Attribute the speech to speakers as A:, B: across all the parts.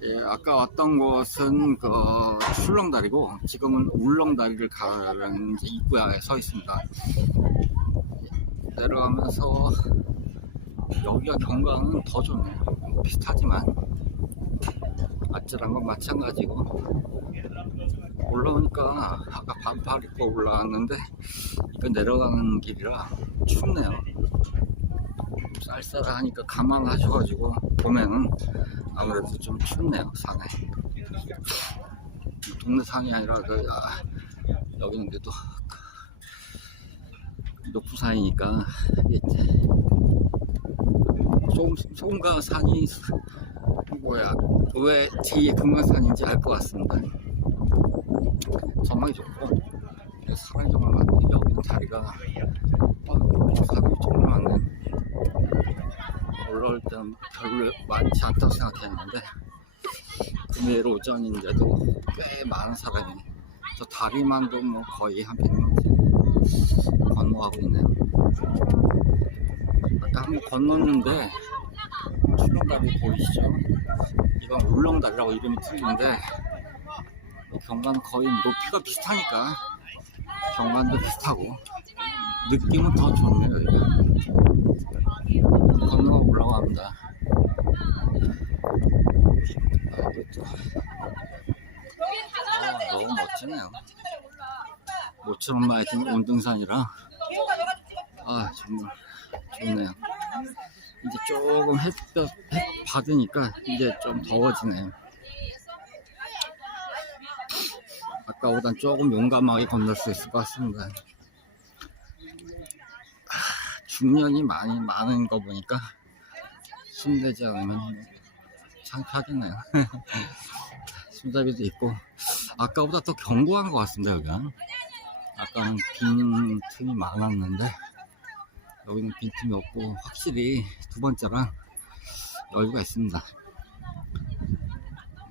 A: 예, 아까 왔던 곳은 그 출렁다리고 지금은 울렁다리를 가는 입구에 서 있습니다. 내려가면서 여기가 경관은 더 좋네요. 비슷하지만 아찔한 건 마찬가지고 올라오니까 아까 반팔 입고 올라왔는데 이거 내려가는 길이라 춥네요. 쌀쌀하니까 감안하셔가지고 봄에는 아무래도 좀 춥네요 산에. 동네 산이 아니라 그 아, 여기는 그래도 높은 산이니까 소금, 소금강 산이 뭐야 왜 제2의 금강산인지 알 것 같습니다. 전망이 좋고 사람이 정말 많네. 여기는 자리가 어, 사람이 정말 많네 올라올 때는 별로 많지 않다고 생각했는데 금요일 오전인데도 꽤 많은 사람이 저 다리만도 뭐 거의 한 100명 건너가고 있네요 아까 한번 건넜는데 출렁다리 보이시죠? 이건 울렁다리라고 이름이 틀린데 경관은 거의 높이가 비슷하니까 경관도 비슷하고 느낌은 더 좋네요 여기가 건너가 올라갑니다. 아, 너무 멋지네요. 모처럼 맑은 온등산이라 아 정말 좋네요. 이제 조금 햇볕 햇 받으니까 이제 좀 더워지네요. 아까보단 조금 용감하게 건널 수 있을 것 같습니다. 중년이 많이 많은 거 보니까 힘내지 않으면 창피하겠네요. 손잡이도 있고 아까보다 더 견고한 것 같습니다 여기가. 아까는 빈 틈이 많았는데 여기는 빈 틈이 없고 확실히 두 번째랑 여유가 있습니다.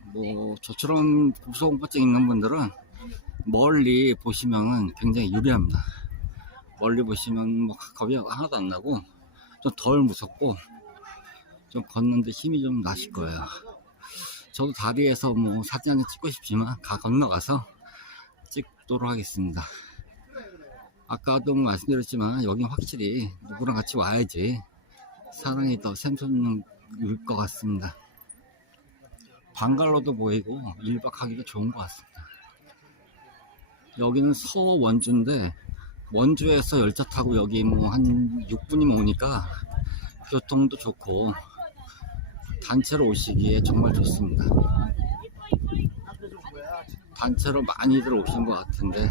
A: 뭐 저처럼 고소공포증 있는 분들은 멀리 보시면은 굉장히 유리합니다. 멀리 보시면 뭐 겁이 하나도 안 나고 좀 덜 무섭고 좀 걷는데 힘이 좀 나실 거예요. 저도 다리에서 뭐 사진 한 장 찍고 싶지만 가 건너가서 찍도록 하겠습니다. 아까도 말씀드렸지만 여긴 확실히 누구랑 같이 와야지 사랑이 더 샘솟는 것 같습니다. 방갈로도 보이고 1박하기가 좋은 것 같습니다. 여기는 서원주인데 원주에서 열차 타고 여기 뭐 한 6분이면 오니까 교통도 좋고 단체로 오시기에 정말 좋습니다. 단체로 많이들 오신 것 같은데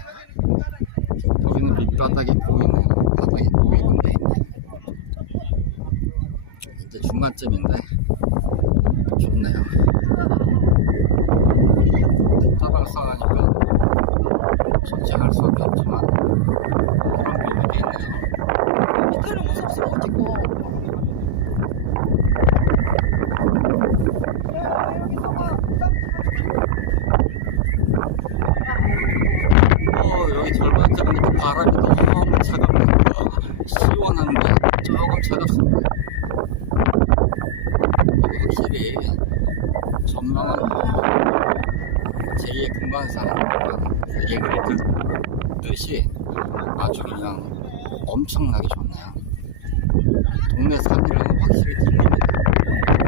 A: 여기는 밑바닥이 보이네요. 바닥이 보이는 게 있네. 이제 중간쯤인데 좋네요. 뒷바닥 쌓으니까 솔직할 수밖에 없지만 그런 묘미가 있네요.
B: 밑에는 무섭스러워지고
A: 어, 여기 절반 짜니까 바람이 너무 차갑네요. 시원한데 조금 차갑습니다. 여기 확실히 전망은 제2의 금관산 얘기를 듣듯이 아주 그냥 엄청나게 좋네요. 동네 산이랑은 확실히 들리네요. 아,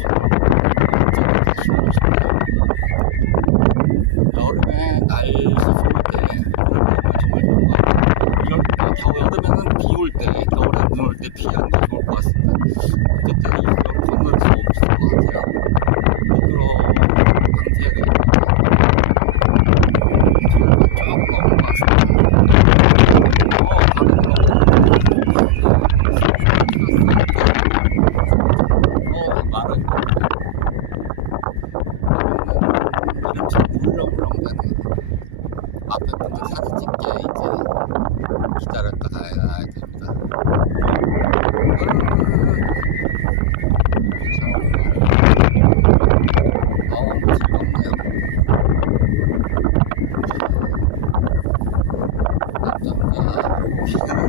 A: 정말 진짜 시원하고 좋네요. 여름에 날씨 좋을 때 정말 좋은 것 같아요. 이럴 때 겨우 여름에는 비 올 때, 겨울에 눈 올 때 비 안 돼 좋을 것 같습니다. 그때 이거 건널 수 없을 것 같아요. 미끄러 방지해야 되겠다. 정말 조금 넘은 것 같습니다. 어, 다른 거 어, 말은 이름 참 물렁물렁대네. 앞에 분들 사진 찍게 이제 기다렸다 가야 됩니다. 너무 즐겁네요.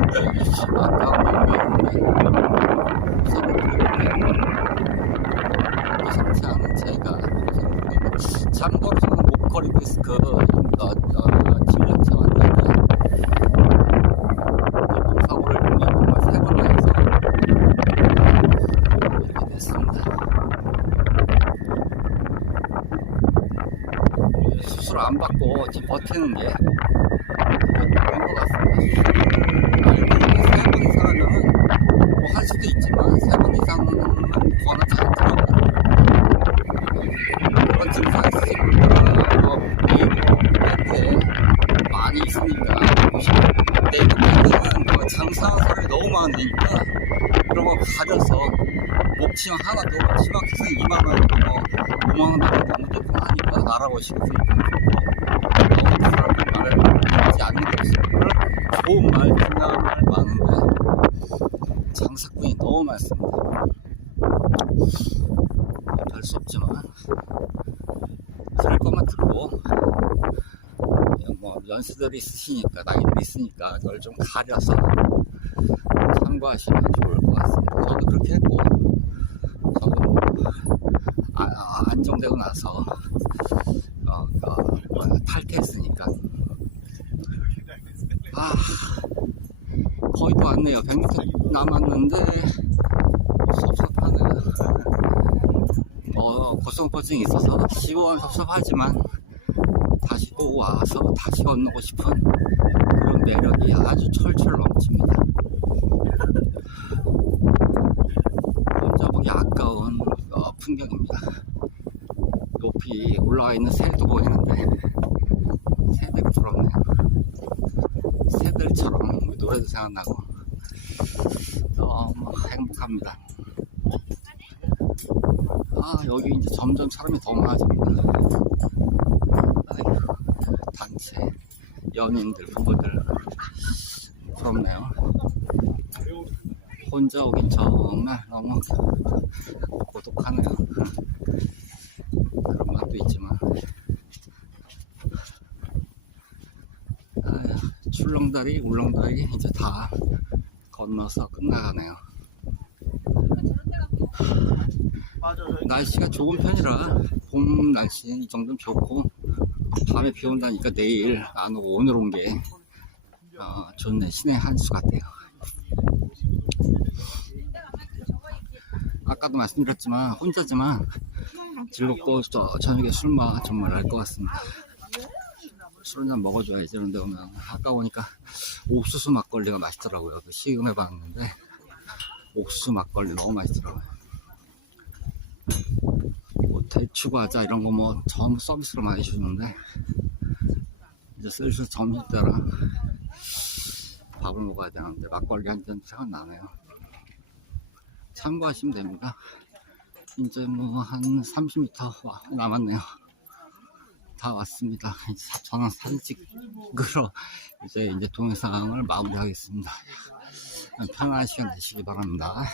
A: 남자가 아까운 경우는 사람들이 무섭지 않은지 저는 목걸이 디스크 어, 어, 7년째 왔는데 교통사고를 6년 동안 세 번나 해서 이렇게 됐습니다. 이 수술 안 받고 지금 버티는 게 그런 것 같습니다. 세번 이상하면 뭐할 수도 있지만 세 번 이상은 권하지 않더라 고요. 그런 증상 있으신 분들은 뭐 네이버 밴드에 많이 있으니까 네이버 밴드는 그 장사설이 너무 많으니까 그런 거 가려서 목치마 하나도 치마켓은 2만 원이고 뭐 5만 원 정도 무조건 하니까 알아보시고 너무 사람들 말을 듣지 않는 게 있어요. 그런 좋은 말, 중요한 말 많은데 장사꾼이 너무 많습니다. 어쩔 수 없지만 들을 것만 들고 뭐 연수들이 있으시니까 나이들이 있으니까 그걸 좀 가려서 참고하시면 좋을 것 같습니다. 저도 그렇게 했고 저도 뭐 아, 아, 안정되고 나서 어, 어, 탈퇴했으니까. 아 거의 다 왔네요. 100m 남았는데 섭섭하네요. 어, 고속버스이 있어서 시원 섭섭하지만 또 와서 다시 건너고 싶은 그런 매력이 아주 철철 넘칩니다. 혼자 보기 아까운 어, 풍경입니다. 높이 올라가 있는 새도 보이는데 새들이 부럽네요. 새들처럼 노래도 생각나고 너무 행복합니다. 아 여기 이제 점점 사람이 더 많아집니다. 아이고, 단체 연인들 부부들 부럽네요. 혼자 오긴 정말 너무 고독하네요. 그런 맛도 있지만 아휴, 출렁다리 울렁다리 이제 다 건너서 끝나가네요. 날씨가 좋은 편이라 봄 날씨는 이 정도면 좋고 밤에 비 온다니까 내일 안 오고 오늘 온게 어, 좋네. 신의 한 수 같아요. 아까도 말씀드렸지만 혼자지만 즐겁고 저 저녁에 술맛 정말 날것 같습니다. 술 한잔 먹어줘야지 이런 데 오면 아까 보니까 옥수수 막걸리가 맛있더라고요. 그 시음해 봤는데 옥수수 막걸리 너무 맛있더라고요. 뭐 대추 과자 이런 거 뭐 전부 서비스로 많이 주는데 이제 슬슬 점심 때라 밥을 먹어야 되는데 막걸리 한 잔 생각나네요. 참고하시면 됩니다. 이제 뭐 한 30m 와- 남았네요. 다 왔습니다. 이제 저는 사진 찍으러 이제 이제 동영상을 마무리하겠습니다. 편안한 시간 되시기 바랍니다.